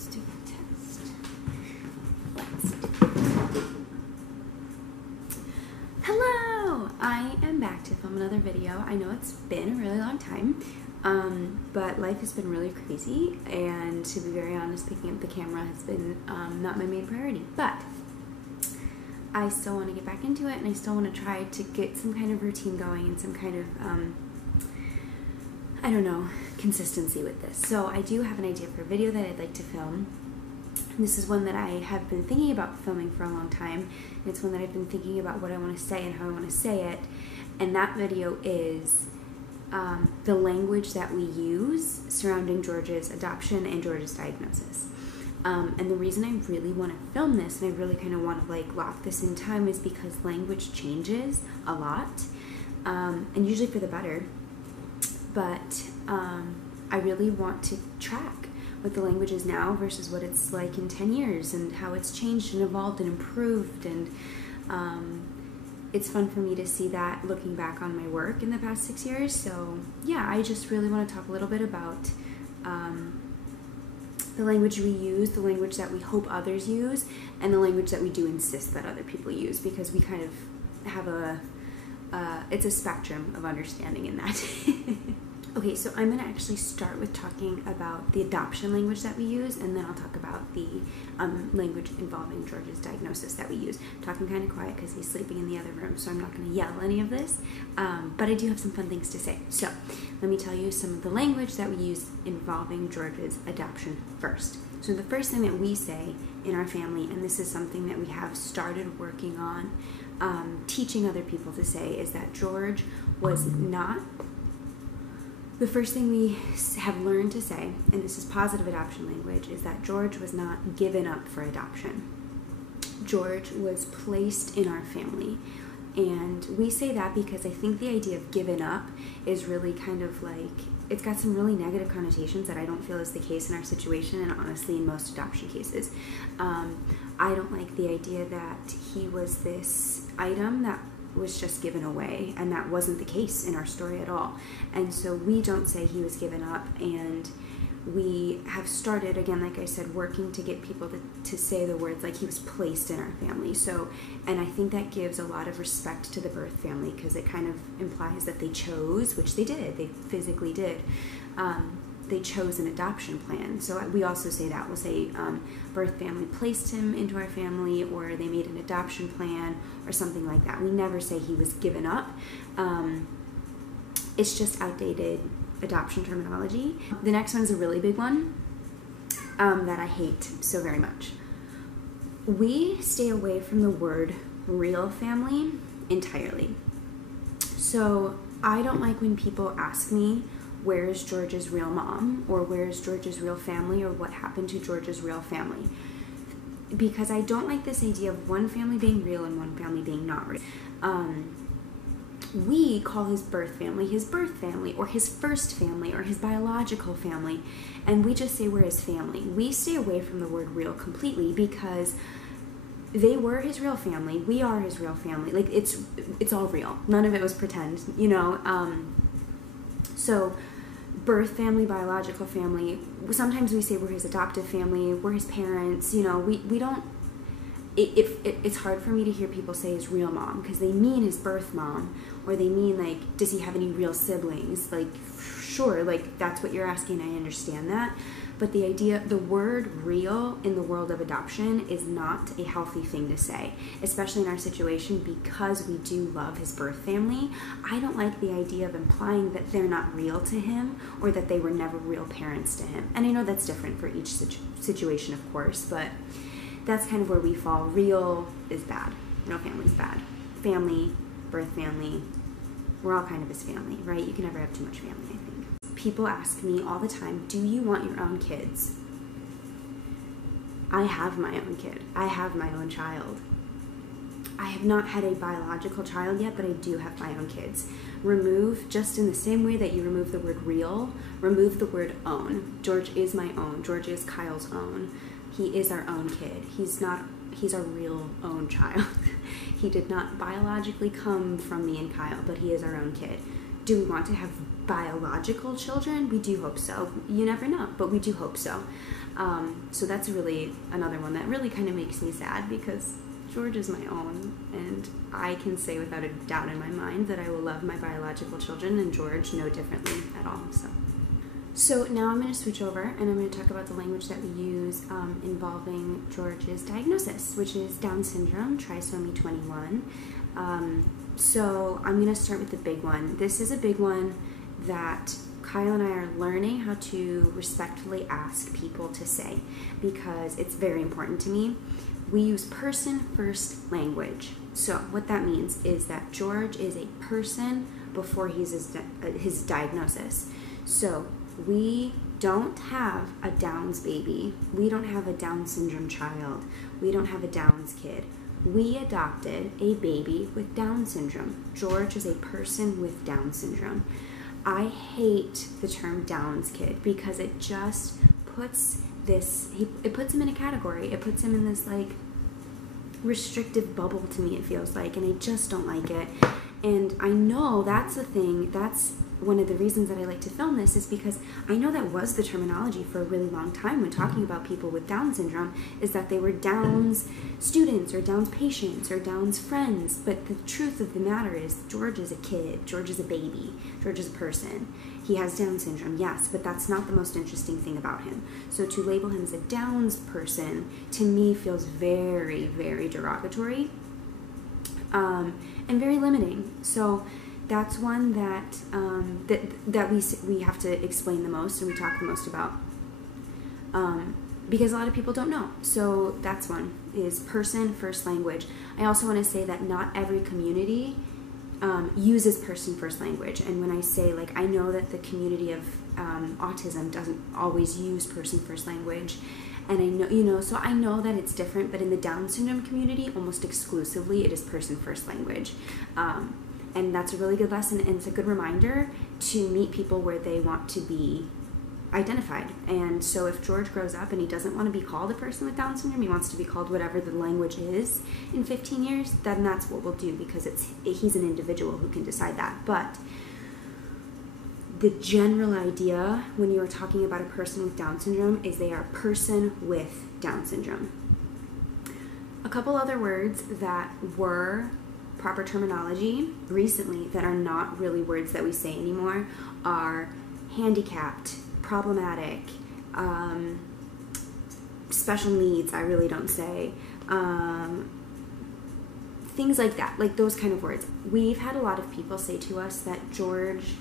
Let's do a test. Let's do it. Hello! I am back to film another video. I know it's been a really long time, but life has been really crazy, and to be very honest, picking up the camera has been not my main priority, but I still want to get back into it, and I still want to try to get some kind of routine going and some kind of, I don't know, consistency with this. So I do have an idea for a video that I'd like to film. This is one that I have been thinking about filming for a long time. It's one that I've been thinking about what I want to say and how I want to say it. And that video is the language that we use surrounding George's adoption and George's diagnosis. And the reason I really want to film this, and I really kind of want to like lock this in time, is because language changes a lot, and usually for the better. But I really want to track what the language is now versus what it's like in 10 years and how it's changed and evolved and improved. And it's fun for me to see that looking back on my work in the past 6 years. So yeah, I just really want to talk a little bit about the language we use, the language that we hope others use, and the language that we do insist that other people use, because we kind of have it's a spectrum of understanding in that. Okay, so I'm going to actually start with talking about the adoption language that we use, and then I'll talk about the language involving George's diagnosis that we use. I'm talking kind of quiet because he's sleeping in the other room, so I'm not going to yell any of this, but I do have some fun things to say. So let me tell you some of the language that we use involving George's adoption first. So the first thing that we say in our family, and this is something that we have started working on teaching other people to say, is that George was not... The first thing we have learned to say, and this is positive adoption language, is that George was not given up for adoption. George was placed in our family. And we say that because I think the idea of given up is really kind of like, it's got some really negative connotations that I don't feel is the case in our situation, and honestly in most adoption cases. I don't like the idea that he was this item that was just given away, and that wasn't the case in our story at all. And so we don't say he was given up, and we have started, again, like I said, working to get people to say the words like he was placed in our family. So, and I think that gives a lot of respect to the birth family, because it kind of implies that they chose, which they did, they physically did, they chose an adoption plan. So we also say that. We'll say birth family placed him into our family, or they made an adoption plan, or something like that. We never say he was given up. It's just outdated adoption terminology. The next one's a really big one that I hate so very much. We stay away from the word real family entirely. So I don't like when people ask me, where's George's real mom, or where's George's real family, or what happened to George's real family, because I don't like this idea of one family being real and one family being not real. We call his birth family, or his first family, or his biological family, and we just say we're his family. We stay away from the word real completely, because they were his real family, we are his real family. Like, it's all real. None of it was pretend, you know. So birth family, biological family, sometimes we say we're his adoptive family, we're his parents, you know, we don't, it's hard for me to hear people say his real mom, because they mean his birth mom, or they mean, like, does he have any real siblings? Like, sure, like, that's what you're asking, I understand that, but the idea, the word real in the world of adoption is not a healthy thing to say, especially in our situation, because we do love his birth family. I don't like the idea of implying that they're not real to him, or that they were never real parents to him. And I know that's different for each situation, of course, but that's kind of where we fall. Real is bad. Real family is bad. Family, birth family, we're all kind of his family, right? You can never have too much family, I think. People ask me all the time, do you want your own kids? I have my own kid. I have my own child. I have not had a biological child yet, but I do have my own kids. Remove, just in the same way that you remove the word real, remove the word own. George is my own. George is Kyle's own. He is our own kid. He's our real own child. He did not biologically come from me and Kyle, but he is our own kid. Do we want to have biological children, we do hope so. You never know, but we do hope so. So that's really another one that really kind of makes me sad, because George is my own, and I can say without a doubt in my mind that I will love my biological children, and George no differently at all. So now I'm going to switch over, and I'm going to talk about the language that we use involving George's diagnosis, which is Down syndrome, trisomy 21. So I'm going to start with the big one. This is a big one that Kyle and I are learning how to respectfully ask people to say, because it's very important to me. We use person-first language. So what that means is that George is a person before he's his diagnosis. So we don't have a Downs baby. We don't have a Down syndrome child. We don't have a Downs kid. We adopted a baby with Down syndrome. George is a person with Down syndrome. I hate the term Downs kid because it just puts it puts him in a category. It puts him in this like restrictive bubble to me, it feels like, and I just don't like it. And I know that's the thing, that's one of the reasons that I like to film this, is because I know that was the terminology for a really long time when talking about people with Down syndrome, is that they were Downs students or Downs patients or Downs friends. But the truth of the matter is George is a kid, George is a baby, George is a person. He has Down syndrome, yes, but that's not the most interesting thing about him. So to label him as a Downs person, to me, feels very, very derogatory and very limiting. So that's one that that we have to explain the most and we talk the most about, because a lot of people don't know. So that's one, is person first language. I also want to say that not every community uses person first language. And when I say, like, I know that the community of autism doesn't always use person first language, and I know, you know, so I know that it's different, but in the Down syndrome community, almost exclusively, it is person first language. And that's a really good lesson, and it's a good reminder to meet people where they want to be identified. And so if George grows up and he doesn't want to be called a person with Down syndrome, he wants to be called whatever the language is in 15 years, then that's what we'll do, because he's an individual who can decide that. But the general idea when you are talking about a person with Down syndrome is they are a person with Down syndrome. A couple other words that were proper terminology recently that are not really words that we say anymore are handicapped, problematic, special needs, I really don't say, things like that, like those kind of words. We've had a lot of people say to us that George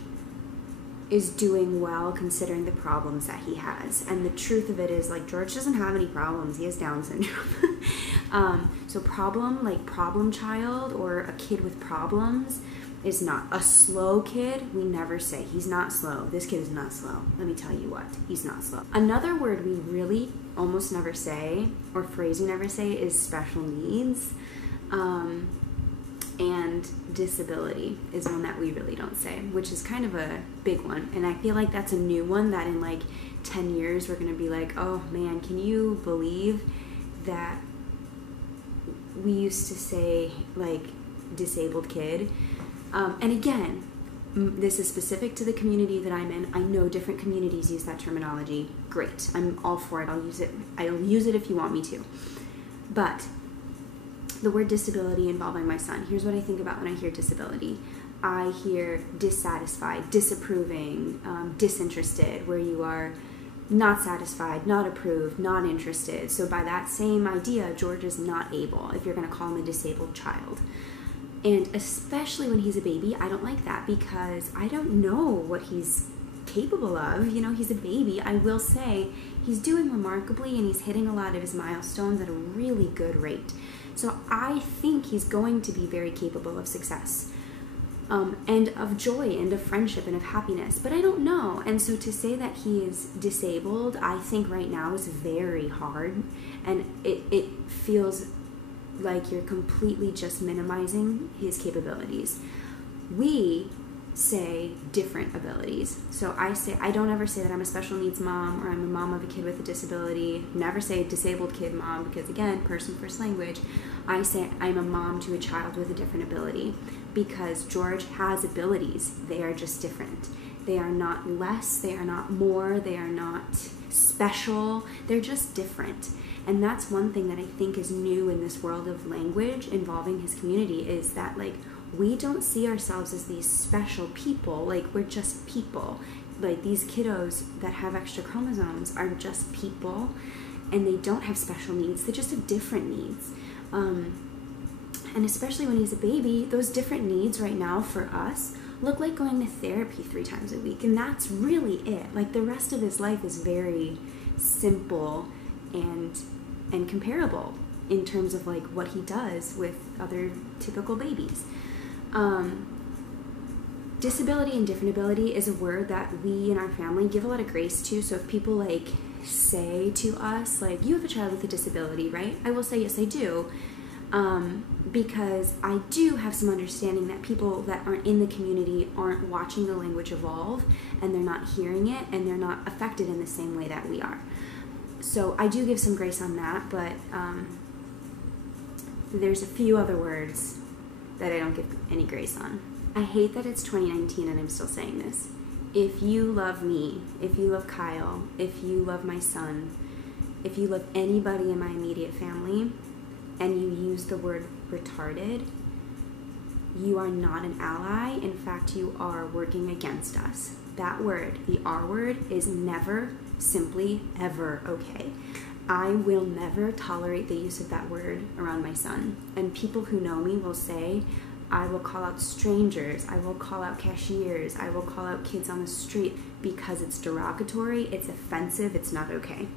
is doing well considering the problems that he has, and the truth of it is, like, George doesn't have any problems, he has Down syndrome. So problem, like problem child or a kid with problems, is not. A slow kid, we never say, he's not slow, this kid is not slow. Let me tell you what, he's not slow. Another word we really almost never say, or phrase we never say, is special needs. And disability is one that we really don't say, which is kind of a big one. And I feel like that's a new one that in like 10 years we're going to be like, oh man, can you believe that we used to say like disabled kid? And again, this is specific to the community that I'm in. I know different communities use that terminology. Great, I'm all for it. I'll use it. I'll use it if you want me to. But the word disability involving my son, here's what I think about when I hear disability. I hear dissatisfied, disapproving, disinterested, where you are not satisfied, not approved, not interested. So by that same idea, George is not able, if you're going to call him a disabled child. And especially when he's a baby, I don't like that, because I don't know what he's capable of. You know, he's a baby. I will say he's doing remarkably, and he's hitting a lot of his milestones at a really good rate. So I think he's going to be very capable of success, and of joy, and of friendship, and of happiness, but I don't know. And so to say that he is disabled, I think right now is very hard, and it feels like you're completely just minimizing his capabilities. We say different abilities. So I don't ever say that I'm a special needs mom, or I'm a mom of a kid with a disability. Never say disabled kid mom, because again, person first language. I say I'm a mom to a child with a different ability, because George has abilities. They are just different. They are not less, they are not more, they are not special, they're just different. And that's one thing that I think is new in this world of language involving his community, is that like we don't see ourselves as these special people, like we're just people. Like these kiddos that have extra chromosomes are just people, and they don't have special needs, they just have different needs. And especially when he's a baby, those different needs right now for us look like going to therapy 3 times a week, and that's really it. Like the rest of his life is very simple and comparable in terms of like what he does with other typical babies. Disability and different ability is a word that we in our family give a lot of grace to. So if people like say to us like, you have a child with a disability, right? I will say, yes, I do. Because I do have some understanding that people that aren't in the community aren't watching the language evolve, and they're not hearing it, and they're not affected in the same way that we are. So I do give some grace on that, but there's a few other words that I don't give any grace on. I hate that it's 2019 and I'm still saying this. If you love me, if you love Kyle, if you love my son, if you love anybody in my immediate family, and you use the word retarded, you are not an ally. In fact, you are working against us. That word, the R word, is never, simply, ever okay. I will never tolerate the use of that word around my son. And people who know me will say, I will call out strangers, I will call out cashiers, I will call out kids on the street because it's derogatory, it's offensive, it's not okay.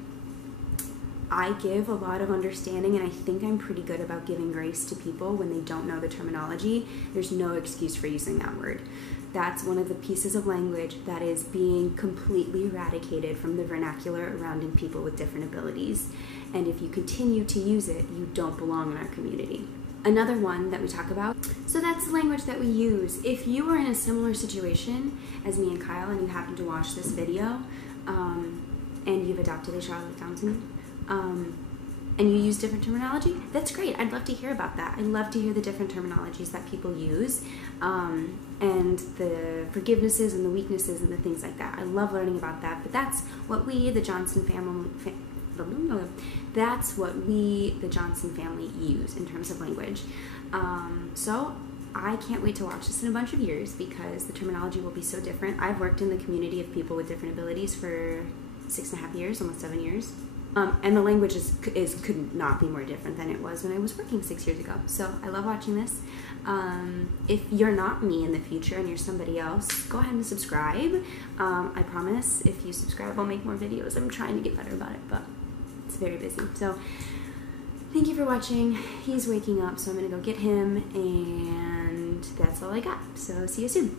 I give a lot of understanding, and I think I'm pretty good about giving grace to people when they don't know the terminology. There's no excuse for using that word. That's one of the pieces of language that is being completely eradicated from the vernacular around people with different abilities. And if you continue to use it, you don't belong in our community. Another one that we talk about, so that's the language that we use. If you are in a similar situation as me and Kyle, and you happen to watch this video, and you've adopted a child with Down syndrome, and you use different terminology, that's great. I'd love to hear about that. I'd love to hear the different terminologies that people use, and the forgivenesses and the weaknesses and the things like that. I love learning about that, but that's what we, the Johnson family, use in terms of language. So I can't wait to watch this in a bunch of years because the terminology will be so different. I've worked in the community of people with different abilities for 6.5 years, almost 7 years. And the language could not be more different than it was when I was working 6 years ago. So I love watching this. If you're not me in the future and you're somebody else, go ahead and subscribe. I promise if you subscribe, I'll make more videos. I'm trying to get better about it, but it's very busy. So thank you for watching. He's waking up, so I'm gonna go get him, and that's all I got. So see you soon.